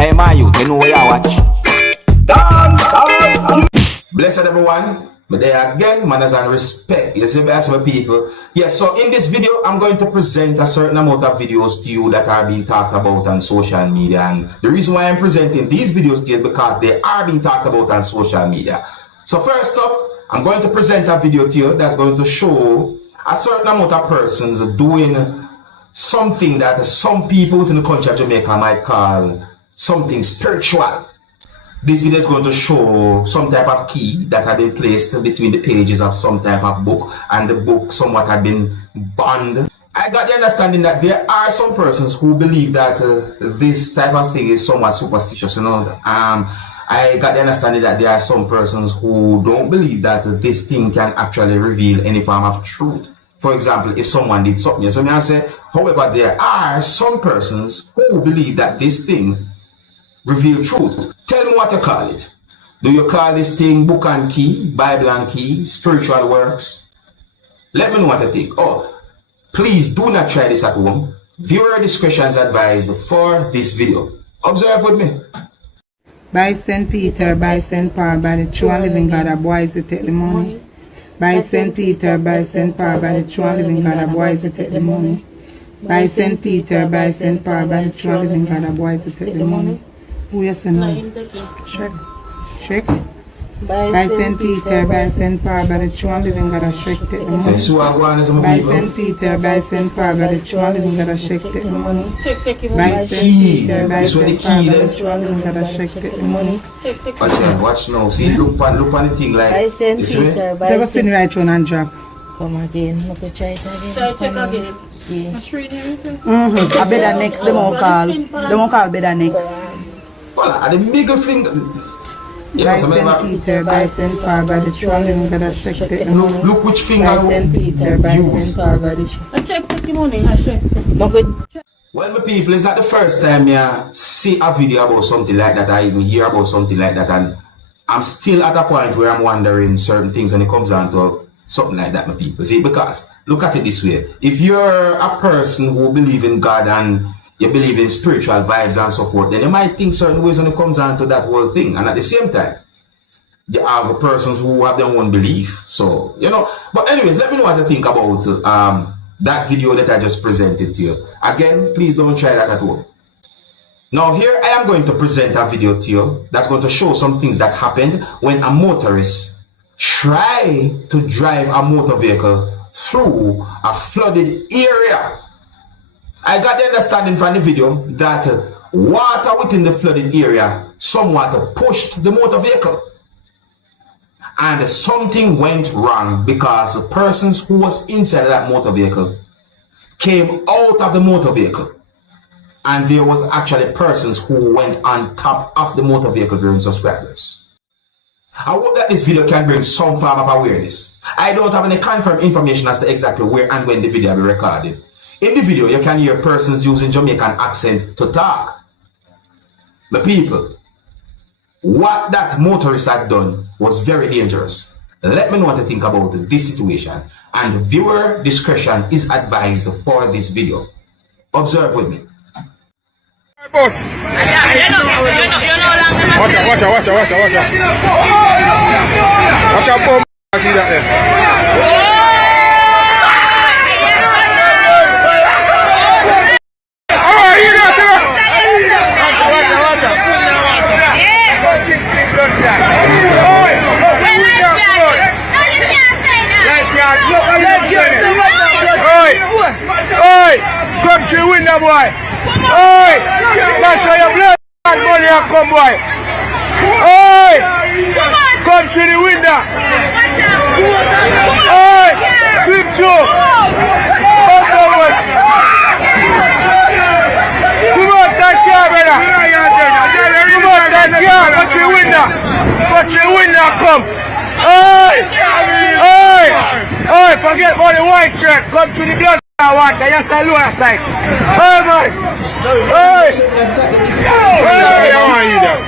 Hey, my youth, you know where you watch? Dancehall. Blessed everyone. But there again, manners and respect. You see, that's my people. Yes, so in this video, I'm going to present a certain amount of videos to you that are being talked about on social media. And the reason why I'm presenting these videos to you is because they are being talked about on social media. So first up, I'm going to present a video to you that's going to show a certain amount of persons doing something that some people within the country of Jamaica might call something spiritual. This video is going to show some type of key that had been placed between the pages of some type of book, and the book somewhat had been banned. I got the understanding that there are some persons who believe that this type of thing is somewhat superstitious, you know. I got the understanding that there are some persons who don't believe that this thing can actually reveal any form of truth. For example, if someone did something, so I say, however, there are some persons who believe that this thing reveal truth. Tell me what you call it. Do you call this thing book and key, Bible and key, spiritual works? Let me know what you think. Oh, please do not try this at home. Viewer discretion is advised for this video. Observe with me. By St. Peter, by St. Paul, by the true and living God, a boy is to take the money. By St. Peter, by St. Paul, by the true and living God, a boy is to take the money. By St. Peter, by St. Paul, by the true and living God, a boy is to take the money. Who you say now? Shrek. Shrek? By St. Peter, by St. Paul, by the true and living God, a Shrek take the money. By St. Peter, by St. Paul, by the true and living God, a Shrek take the money. By St. Peter, by St. Paul, by the true and living God, a Shrek take the money. Watch now. See, look on the thing like. By St. Peter, by Take a spin right on and drop. Come again. Look at try it again. Try check again. Yeah. I better next, they won't call. They won't call better next. Well, the middle finger. By St. Peter, by St. Paul, by the true and living God, a Shrek take the money. Look which finger. By St. Peter, by St. Paul, by the true. I check the money. I check. Well, my people, it's not the first time I see a video about something like that, I even hear about something like that, and I'm still at a point where I'm wondering certain things when it comes down to something like that, my people. See, because look at it this way. If you're a person who believes in God and you believe in spiritual vibes and so forth, then you might think certain ways when it comes down to that whole thing. And at the same time, you have persons who have their own belief. So, you know, but anyways, let me know what you think about that video that I just presented to you. Again, please don't try that at home. Now here I am going to present a video to you that's going to show some things that happened when a motorist tried to drive a motor vehicle through a flooded area. I got the understanding from the video that water within the flooded area somewhat pushed the motor vehicle. And something went wrong because the persons who was inside of that motor vehicle came out of the motor vehicle. And there was actually persons who went on top of the motor vehicle, viewing subscribers. I hope that this video can bring some form of awareness. I don't have any confirmed information as to exactly where and when the video will be recorded. In the video, you can hear persons using Jamaican accent to talk. The people, what that motorist had done was very dangerous. Let me know what you think about this situation, and viewer discretion is advised for this video. Observe with me. Boss. Watch out. Watch out, bomb. Country winner, boy. Oi, that's how your blood money and come, boy. Oi, country the winner. Oi, swim through. Come on, take care, brother. Come on, take care. Country winner. Country winner, come. Oi, forget about the white shirt. Come to the blood. I want that. Just the lower side. Hey, man. Hey.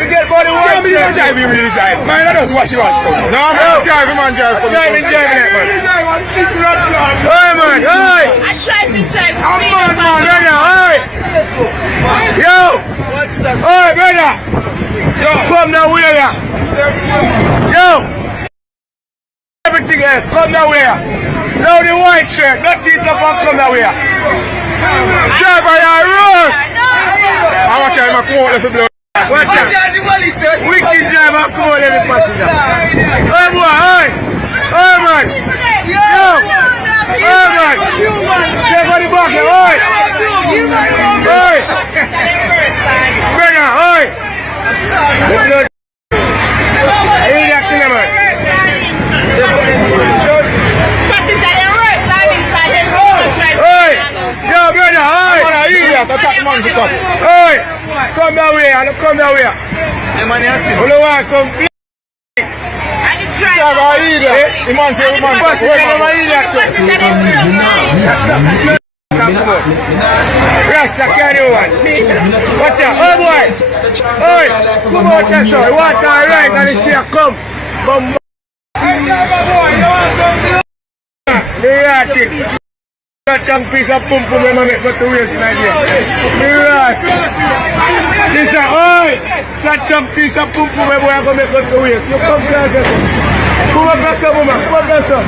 Forget about the white shirt. I'm driving really drive. Man, I just watch you watch. No, I'm not driving, man. I'm driving, man. Hey, man. Hey. I try to type. I'm on, man. Hey. Yo. What's up? Hey, brother. Nothing else. Come that way. Now the white shirt. Nothing up and come that way. Driver, you're Ross. I watch him come out the blood. Watch out. Wicked driver come out the passenger. Oh boy, hey. Oh man. Yo. Oh man. Get on the back here. Hey. Hey. Brother, hey. Hey, that killer man. Hey. Yo, brother, hey. Hey. Come that way, come that way. Only want some big. The man say, the man say, Rasta carry one. Watch out. Oh boy. Hey, come out there, sir. You want to right and you see a come. Come. That chunk piece of pump for me make for 2 years in Nigeria. This is oi! That chunk piece of pump for me boy I go make for 2 years. You come closer. Come up closer, woman. Come up closer.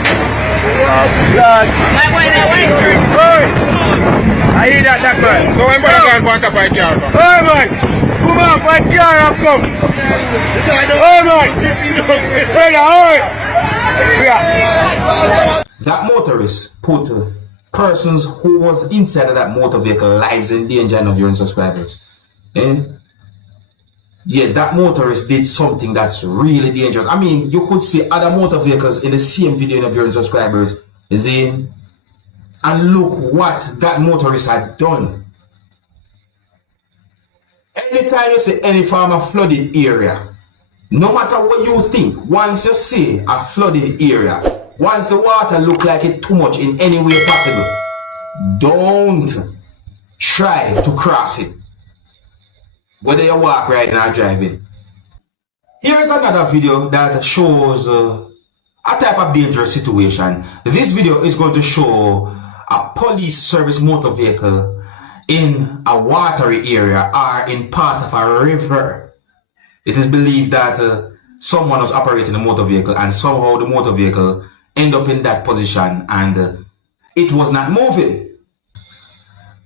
My boy, the white shirt. Oi! I hear that man. So when boy go on top of the car? Oi man! Come on, find car and come. Oi man! Brother, oi! That motorist put persons who was inside of that motor vehicle lives in danger of your subscribers. Yeah, that motorist did something that's really dangerous. I mean, you could see other motor vehicles in the same video of your subscribers, you see? And look what that motorist had done. Anytime you see any form of flooded area, no matter what you think, once you see a flooded area, once the water look like it too much in any way possible, don't try to cross it, whether you walk, riding or driving. Here is another video that shows a type of dangerous situation. This video is going to show a police service motor vehicle in a watery area or in part of a river. It is believed that someone was operating a motor vehicle and somehow the motor vehicle end up in that position and it was not moving.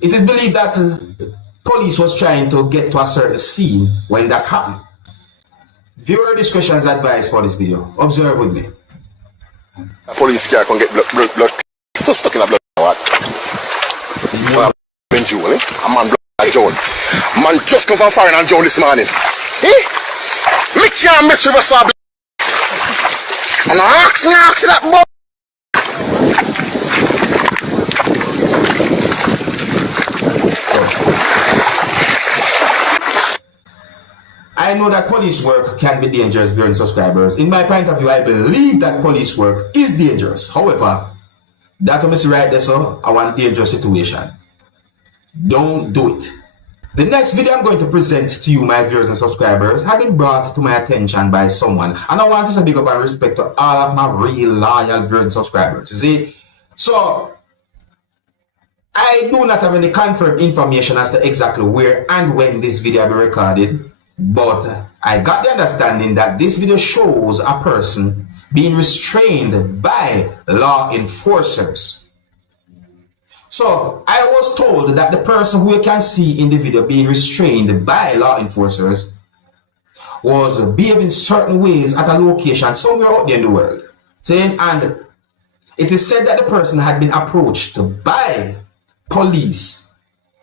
It is believed that police was trying to get to a certain scene when that happened. Viewer discretion is advised for this video. Observe with me. A police car can get blood still stuck in a blood. What? Well, I'm Joel, a man blood Joel. Man just come from foreign and Joel this morning. Me can't mess with us all. And I ask that boy. I know that police work can be dangerous, viewing subscribers. In my point of view, I believe that police work is dangerous. However, that is right there, so I want dangerous situation. Don't do it. The next video I'm going to present to you, my viewers and subscribers, have been brought to my attention by someone. And I want to say big up and respect to all of my real loyal viewers and subscribers. You see? So, I do not have any confirmed information as to exactly where and when this video will be recorded. But I got the understanding that this video shows a person being restrained by law enforcers. So, I was told that the person who you can see in the video being restrained by law enforcers was behaving certain ways at a location somewhere out there in the world. And it is said that the person had been approached by police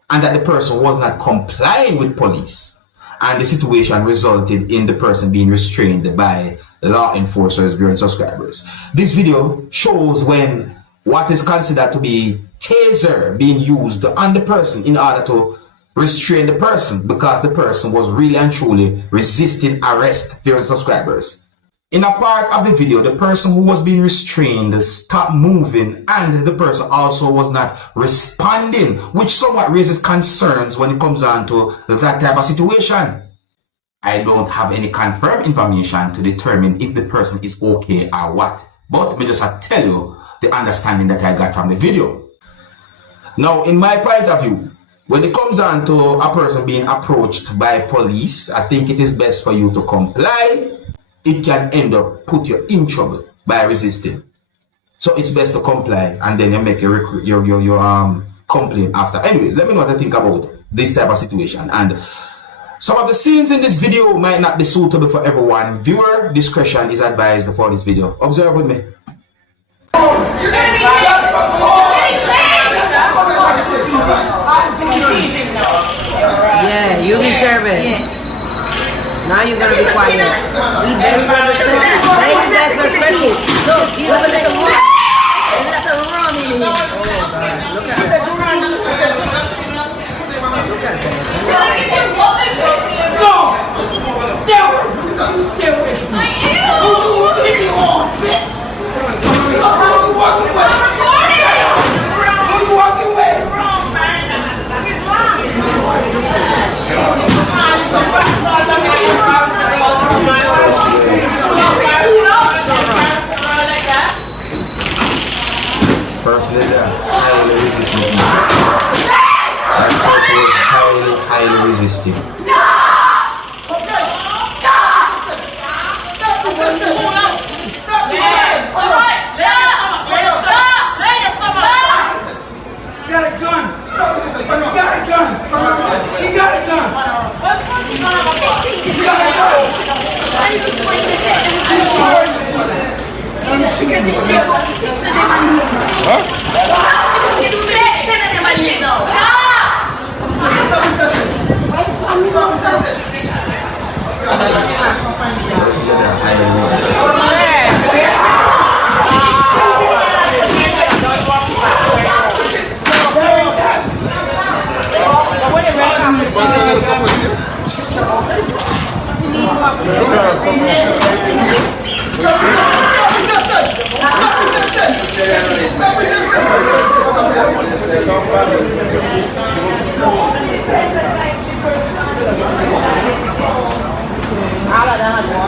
and that the person was not complying with police. And the situation resulted in the person being restrained by law enforcers, viewers and subscribers. This video shows when what is considered to be taser being used on the person in order to restrain the person because the person was really and truly resisting arrest, viewers and subscribers. In a part of the video, the person who was being restrained stopped moving and the person also was not responding, which somewhat raises concerns when it comes on to that type of situation. I don't have any confirmed information to determine if the person is okay or what, but me just tell you the understanding that I got from the video. Now, in my point of view, when it comes on to a person being approached by police, I think it is best for you to comply. It can end up put you in trouble by resisting. So it's best to comply, and then you make your complaint after. Anyways, let me know what I think about this type of situation. And some of the scenes in this video might not be suitable for everyone. Viewer discretion is advised for this video. Observe with me. Yeah, you deserve it. Yes. Now you're gonna be quiet. He's very disrespectful. Look, he's a little more. There's nothing wrong in him. Oh God, look at that. Look at that. No! Stay away! Stay away! Who you want, bitch? Who you walking with? Who you walking with? Person did that highly resisting. That person was highly resisting. He got a gun! He got a gun! He got a gun! He got a gun!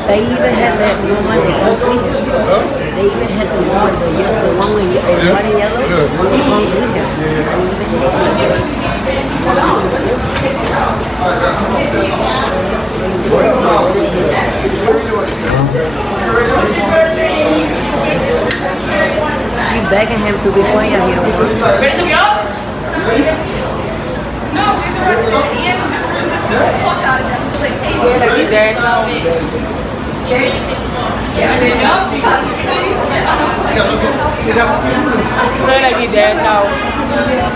They even had that woman that goes with him. They even had the one with white and yellow. It goes with him. She's begging him to be quiet. He don't want. Ready to go? No, he's arrested. Ian just resisted the fuck out of them, so they tased him. Like he's dead now. Play like he's dead now.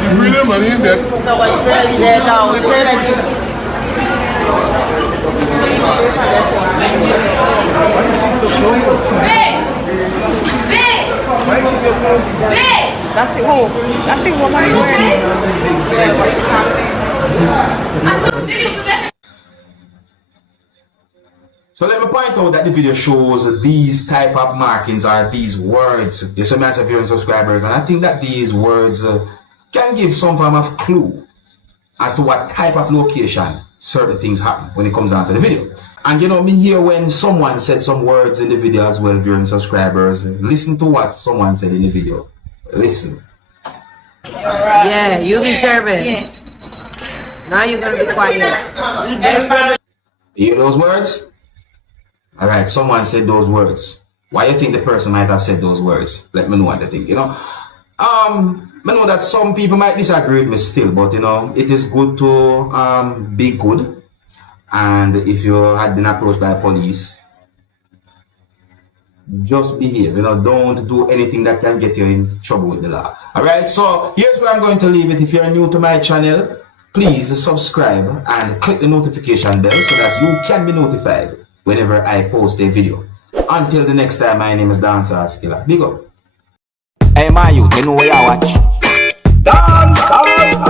You breathe him and he's dead. No, but he play like he's dead now. He play like he's... Big! Big! Why is she so close? Big! That's it, who? That's it, what money wearing? I took videos of that. So let me point out that the video shows these type of markings or these words. There's some massive viewers and subscribers, and I think that these words can give some form of clue as to what type of location certain things happen when it comes down to the video. And you know, me here when someone said some words in the video as well, viewers and subscribers, listen to what someone said in the video. Listen. Yeah, you deserve it. Yes. Now you're gonna be quiet. He's very You hear those words? Alright, someone said those words. Why do you think the person might have said those words? Let me know what they think, you know. I know that some people might disagree with me still, but you know, it is good to be good. And if you had been approached by police, just behave, you know, don't do anything that can get you in trouble with the law. Alright, so here's where I'm going to leave it. If you're new to my channel, please subscribe and click the notification bell so that you can be notified whenever I post a video. Until the next time, my name is Dancehall Skilla. Big up. Hey, my youth, you know where you watch? Dancehall.